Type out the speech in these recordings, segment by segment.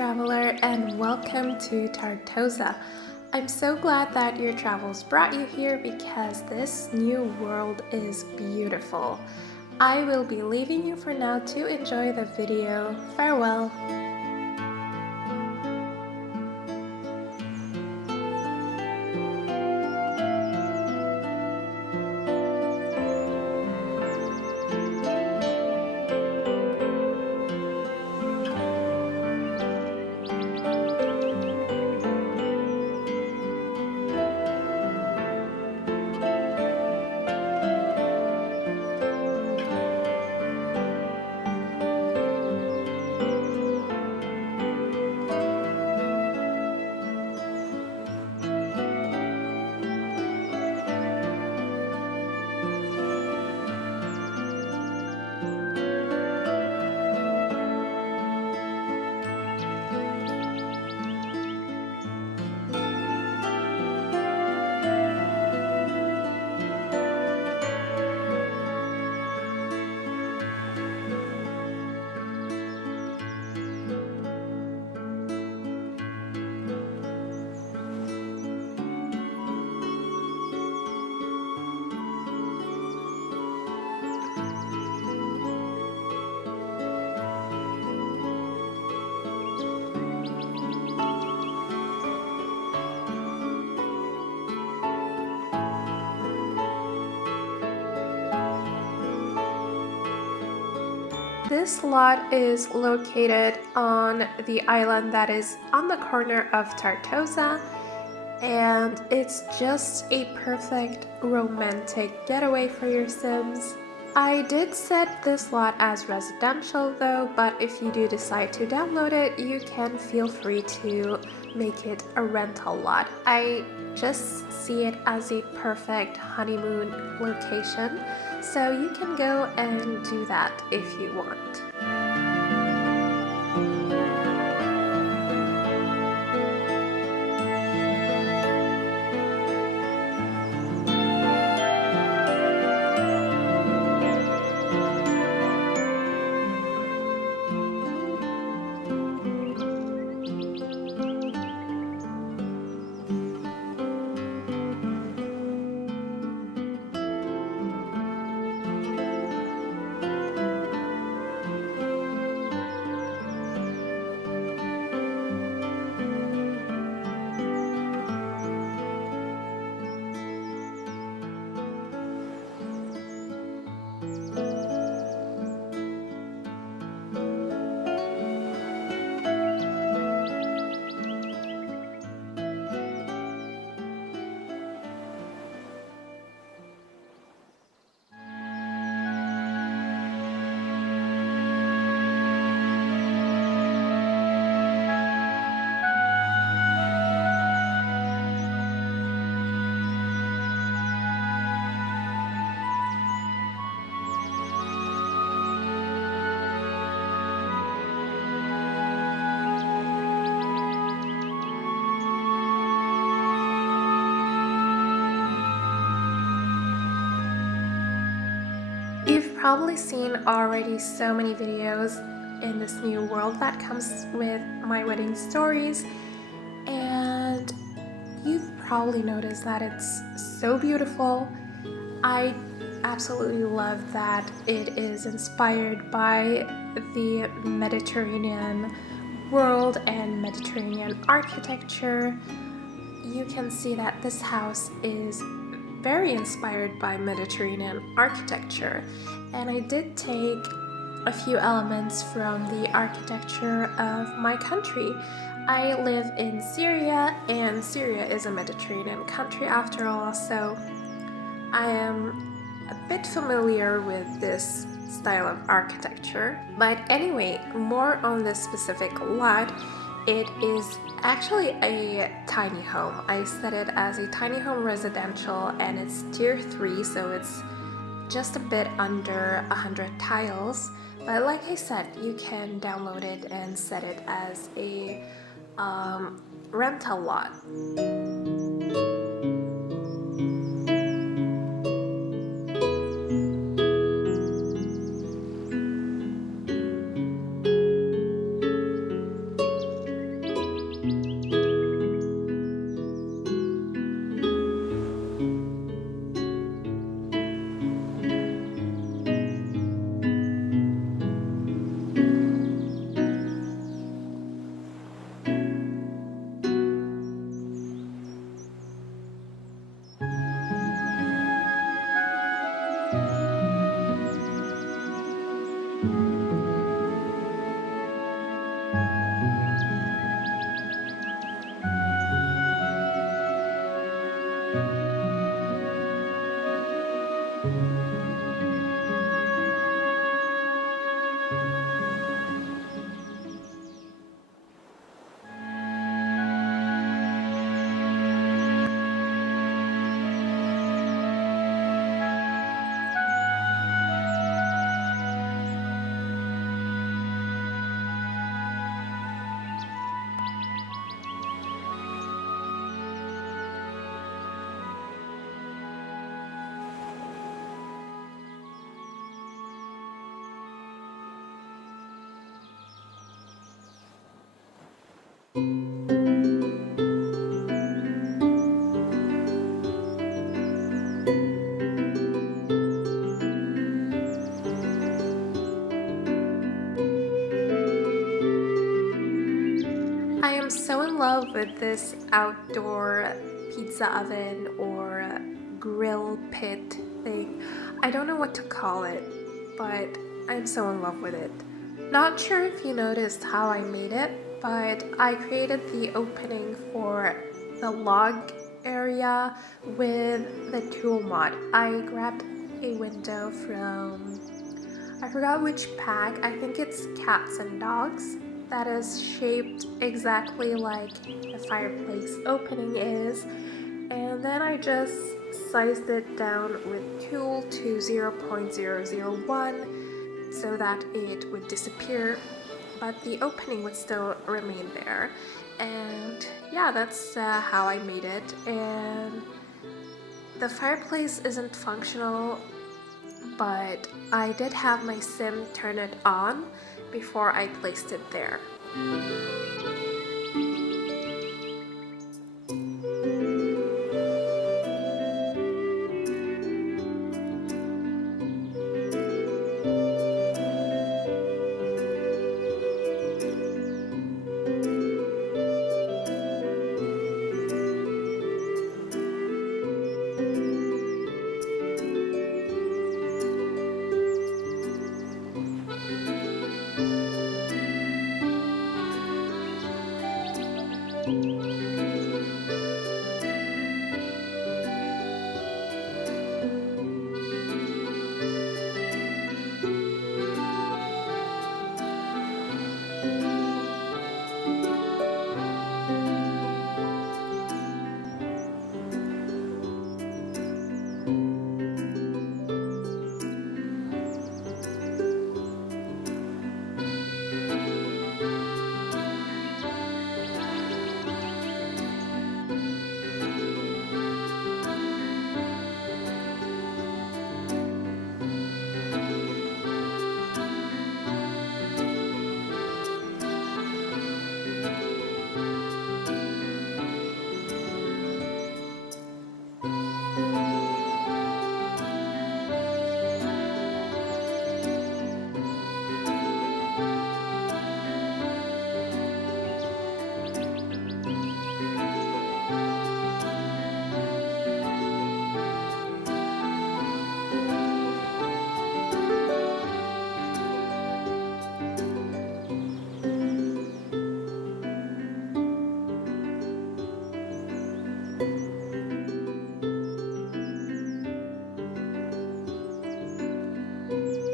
traveler, and welcome to Tartosa. I'm so glad that your travels brought you here because this new world is beautiful. I will be leaving you for now to enjoy the video. Farewell! This lot is located on the island that is on the corner of Tartosa, and it's just a perfect romantic getaway for your Sims. I did set this lot as residential though, but if you do decide to download it, you can feel free to make it a rental lot. I just see it as a perfect honeymoon location, so you can go and do that if you want. You've probably seen already so many videos in this new world that comes with my wedding stories, and you've probably noticed that it's so beautiful. I absolutely love that it is inspired by the Mediterranean world and Mediterranean architecture. You can see that this house is very inspired by Mediterranean architecture, and I did take a few elements from the architecture of my country. I live in Syria, and Syria is a Mediterranean country after all, so I am a bit familiar with this style of architecture. But anyway, more on this specific lot. It is actually a tiny home. I set it as a tiny home residential, and it's tier 3, so it's just a bit under 100 tiles. But like I said, you can download it and set it as a rental lot. I am so in love with this outdoor pizza oven or grill pit thing. I don't know what to call it, but I'm so in love with it. Not sure if you noticed how I made it, but I created the opening for the log area with the tool mod. I grabbed a window from, I forgot which pack, I think it's Cats and Dogs, that is shaped exactly like the fireplace opening is, and then I just sized it down with tool to 0.001 so that it would disappear, but the opening would still remain there. And yeah, that's how I made it. And the fireplace isn't functional, but I did have my sim turn it on before I placed it there.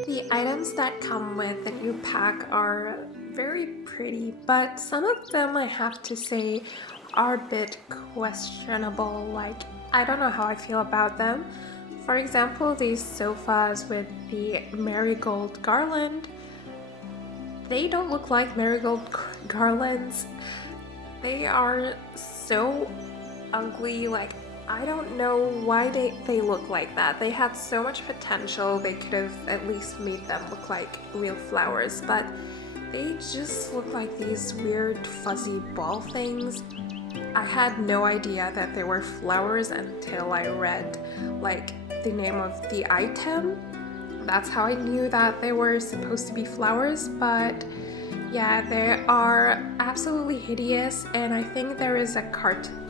The items that come with the new pack are very pretty, but some of them I have to say are a bit questionable. Like, I don't know how I feel about them. For example, these sofas with the marigold garland, they don't look like marigold garlands. They are so ugly. Like, I don't know why they look like that. They had so much potential. They could have at least made them look like real flowers, but they just look like these weird fuzzy ball things. I had no idea that they were flowers until I read like the name of the item. That's how I knew that they were supposed to be flowers, but yeah, they are absolutely hideous, and I think there is a curtain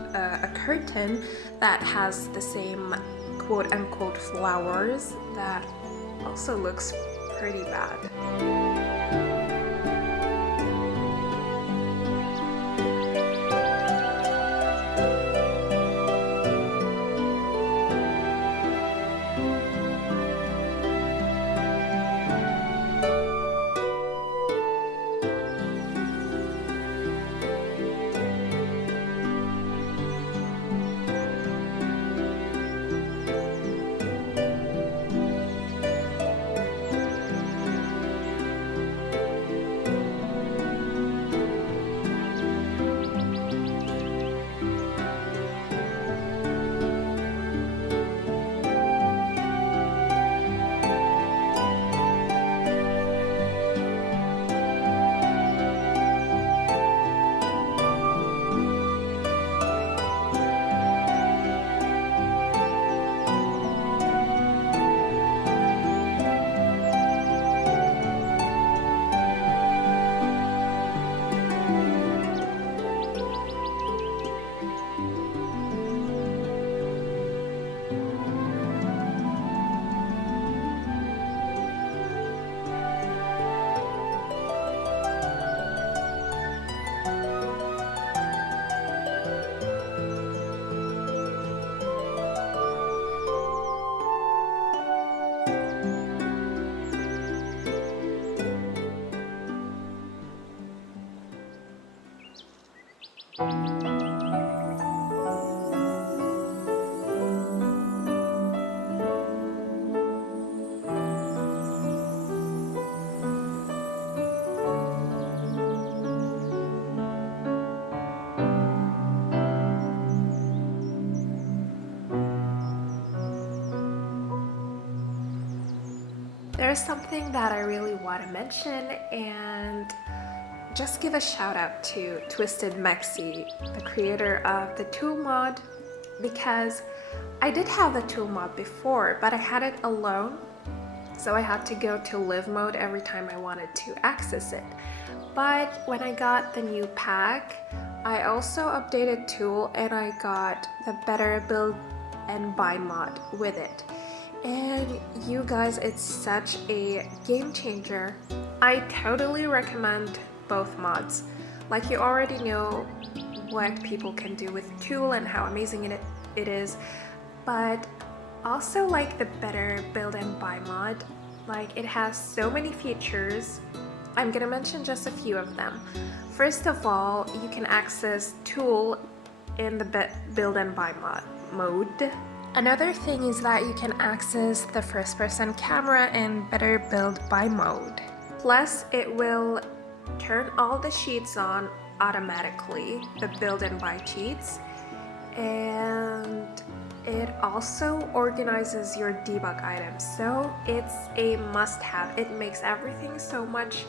that has the same quote-unquote flowers that also looks pretty bad. There's something that I really want to mention, and just give a shout out to Twisted Mexi, the creator of the tool mod, because I did have the tool mod before, but I had it alone, so I had to go to live mode every time I wanted to access it. But when I got the new pack, I also updated tool and I got the better build and buy mod with it. And you guys, it's such a game changer. I totally recommend both mods. Like, you already know what people can do with tool and how amazing it is, but also like the better build and buy mod. Like, it has so many features. I'm gonna mention just a few of them. First of all, you can access tool in the build and buy mode. Another thing is that you can access the first-person camera in better build buy mode. Plus, it will turn all the sheets on automatically, the build and buy cheats, and it also organizes your debug items, so it's a must-have. It makes everything so much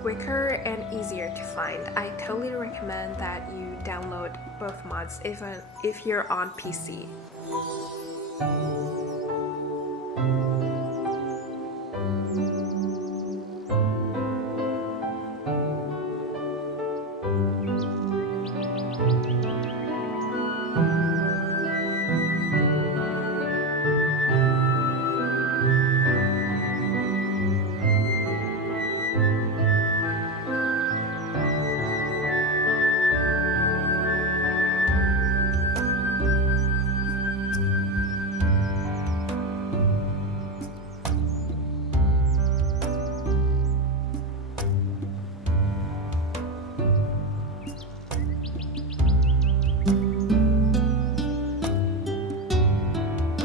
quicker and easier to find. I totally recommend that you download both mods if you're on PC.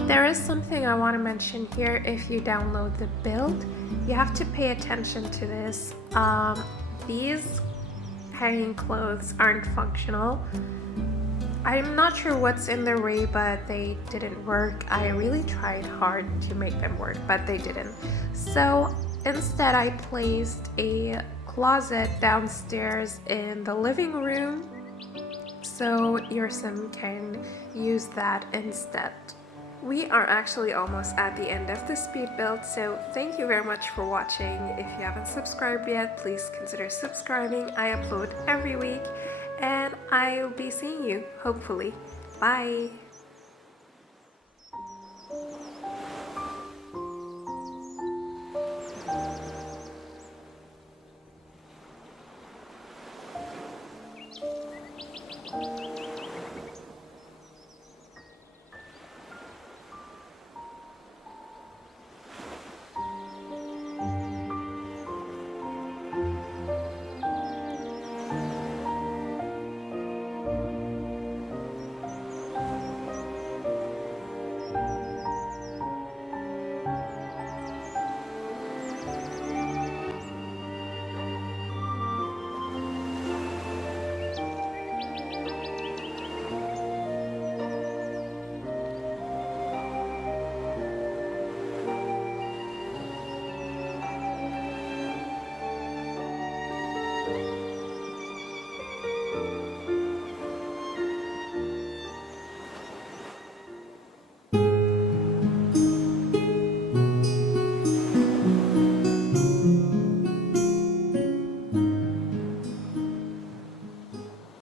There is something I want to mention here. If you download the build, you have to pay attention to this. These hanging clothes aren't functional. I'm not sure what's in their way, but they didn't work. I really tried hard to make them work, but they didn't. So instead, I placed a closet downstairs in the living room, so your sim can use that instead. We are actually almost at the end of the speed build, so thank you very much for watching. If you haven't subscribed yet, please consider subscribing. I upload every week, and I'll be seeing you, hopefully. Bye!